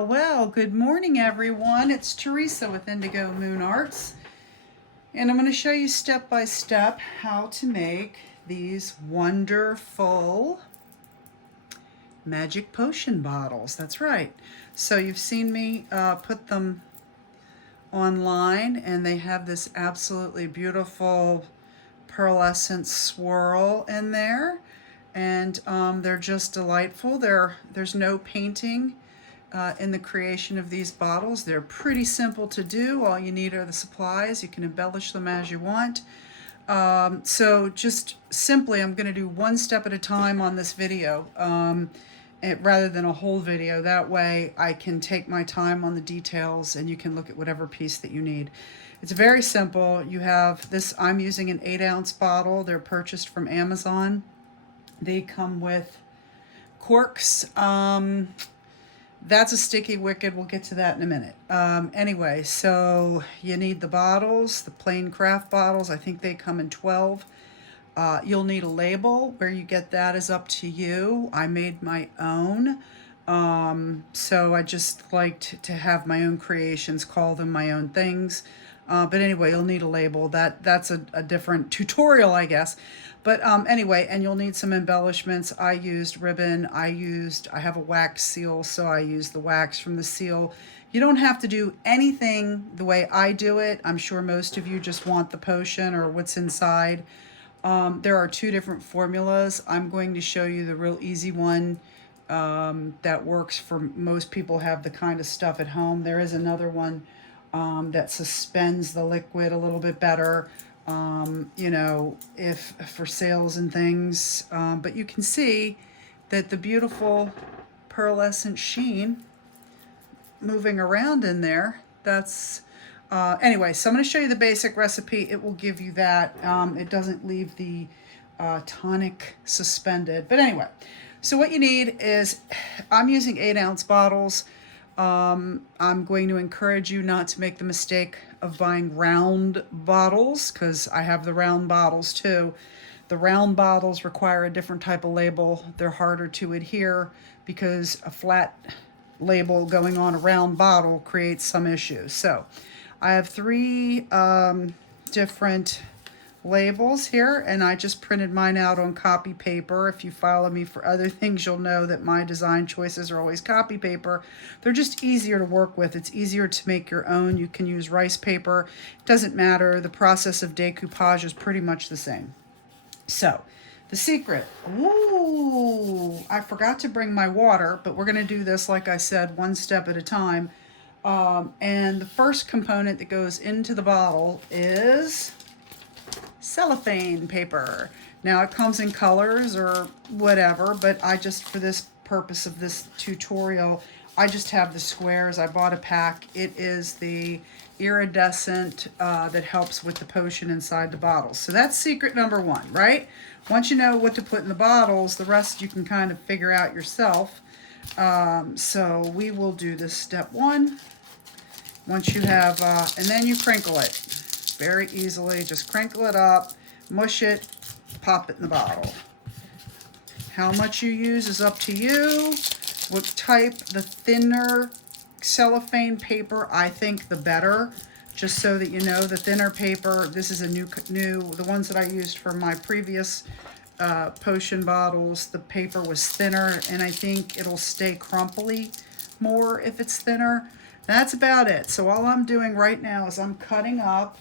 Well, good morning everyone. It's Teresa with Indigo Moon Arts, and I'm going to show you step by step how to make these wonderful magic potion bottles. That's right. So you've seen me put them online, and they have this absolutely beautiful pearlescent swirl in there, and they're just delightful. There's no painting in the creation of these bottles. They're pretty simple to do. All you need are the supplies. You can embellish them as you want. So just simply, I'm going to do one step at a time on this video rather than a whole video. That way I can take my time on the details and you can look at whatever piece that you need. It's very simple. You have this, I'm using an 8-ounce bottle. They're purchased from Amazon. They come with corks. That's a sticky wicked. We'll get to that in a minute. Anyway, so you need the bottles, the plain craft bottles. I think they come in 12. You'll need a label. Where you get that is up to you. I made my own. So I just liked to have my own creations, call them my own things. But anyway, you'll need a label. That's a different tutorial, I guess. But anyway, and you'll need some embellishments. I used ribbon. I have a wax seal, so I used the wax from the seal. You don't have to do anything the way I do it. I'm sure most of you just want the potion or what's inside. There are 2 different formulas. I'm going to show you the real easy one that works for most people have the kind of stuff at home. There is another one that suspends the liquid a little bit better. You know, if for sales and things, but you can see that the beautiful pearlescent sheen moving around in there. That's anyway, so I'm going to show you the basic recipe. It will give you that. It doesn't leave the tonic suspended, but anyway, so what you need is, I'm using 8-ounce bottles. I'm going to encourage you not to make the mistake of buying round bottles, because I have the round bottles too. The round bottles require a different type of label. They're harder to adhere because a flat label going on a round bottle creates some issues. So I have 3 different labels here, and I just printed mine out on copy paper. If you follow me for other things, you'll know that my design choices are always copy paper. They're just easier to work with. It's easier to make your own. You can use rice paper. It doesn't matter. The process of decoupage is pretty much the same. So the secret, ooh, I forgot to bring my water, but we're going to do this, like I said, one step at a time. And the first component that goes into the bottle is cellophane paper. Now it comes in colors or whatever, but I just, for this purpose of this tutorial, I just have the squares. I bought a pack. It is the iridescent that helps with the potion inside the bottles. So that's secret number 1, right? Once you know what to put in the bottles, the rest you can kind of figure out yourself. So we will do this step 1. Once you have, and then you crinkle it. Very easily, just crinkle it up, mush it, pop it in the bottle. How much you use is up to you. What type, the thinner cellophane paper, I think the better. Just so that you know, the thinner paper, this is a new, the ones that I used for my previous potion bottles, the paper was thinner, and I think it'll stay crumply more if it's thinner. That's about it. So all I'm doing right now is I'm cutting up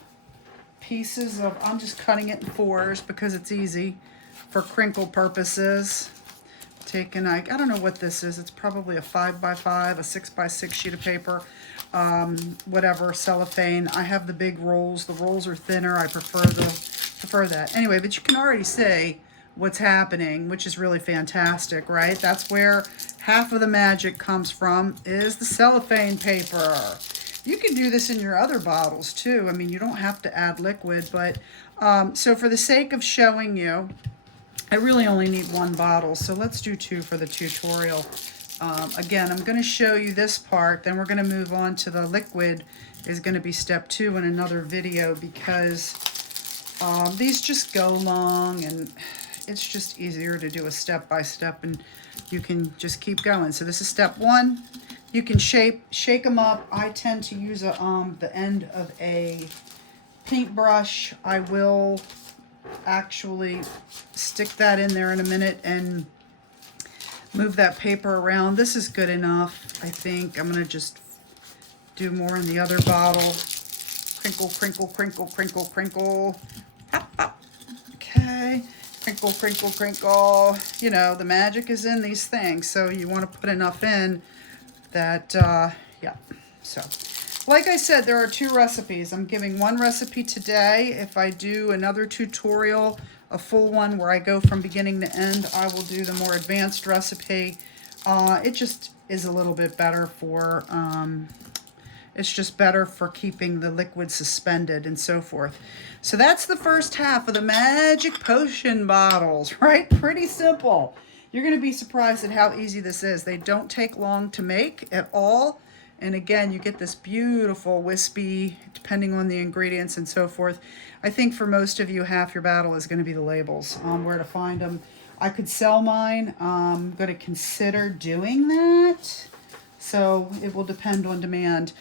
pieces of, I'm just cutting it in 4s because it's easy for crinkle purposes. Taking, I don't know what this is. It's probably a 5x5, a 6x6 sheet of paper, whatever, cellophane. I have the big rolls. The rolls are thinner. I prefer that. Anyway, but you can already see what's happening, which is really fantastic, right? That's where half of the magic comes from, is the cellophane paper. You can do this in your other bottles too. I mean, you don't have to add liquid, but so for the sake of showing you, I really only need 1 bottle. So let's do 2 for the tutorial. Again, I'm going to show you this part, then we're going to move on to the liquid is going to be step 2 in another video, because these just go long and it's just easier to do a step by step, and you can just keep going. So this is step 1. You can shake them up. I tend to use the end of a paintbrush. I will actually stick that in there in a minute and move that paper around. This is good enough, I think. I'm going to just do more in the other bottle. Crinkle, crinkle, crinkle, crinkle, crinkle. Hop, hop. Okay. Crinkle, crinkle, crinkle. You know, the magic is in these things, so you want to put enough in that, yeah. So, like I said, there are 2 recipes. I'm giving one recipe today. If I do another tutorial, a full one where I go from beginning to end, I will do the more advanced recipe. It just is a little bit better for, it's just better for keeping the liquid suspended and so forth. So that's the first half of the magic potion bottles, right? Pretty simple. You're going to be surprised at how easy this is. They don't take long to make at all. And again, you get this beautiful wispy, depending on the ingredients and so forth. I think for most of you, half your battle is going to be the labels, where to find them. I could sell mine. I'm going to consider doing that. So it will depend on demand.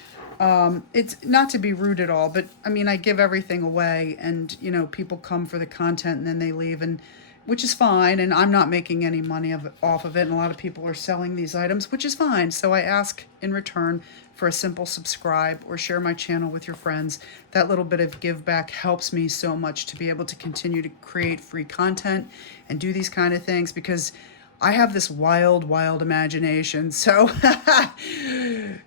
It's not to be rude at all, but I mean, I give everything away and, you know, people come for the content and then they leave, and which is fine. And I'm not making any money off of it. And a lot of people are selling these items, which is fine. So I ask in return for a simple subscribe or share my channel with your friends. That little bit of give back helps me so much to be able to continue to create free content and do these kind of things, because I have this wild, wild imagination. So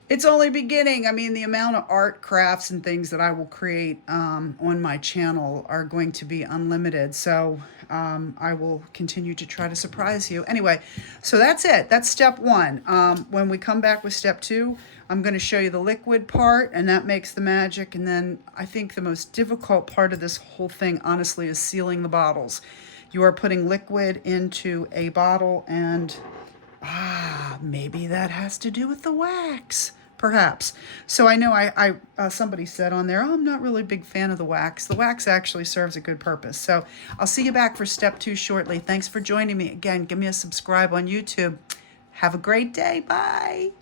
it's only beginning. I mean, the amount of art, crafts, and things that I will create on my channel are going to be unlimited. So I will continue to try to surprise you. Anyway, so that's it. That's step 1. When we come back with step 2, I'm going to show you the liquid part, and that makes the magic. And then I think the most difficult part of this whole thing, honestly, is sealing the bottles. You are putting liquid into a bottle, and maybe that has to do with the wax, perhaps. So I know somebody said on there, oh, I'm not really a big fan of the wax. The wax actually serves a good purpose. So I'll see you back for step 2 shortly. Thanks for joining me. Again, give me a subscribe on YouTube. Have a great day. Bye.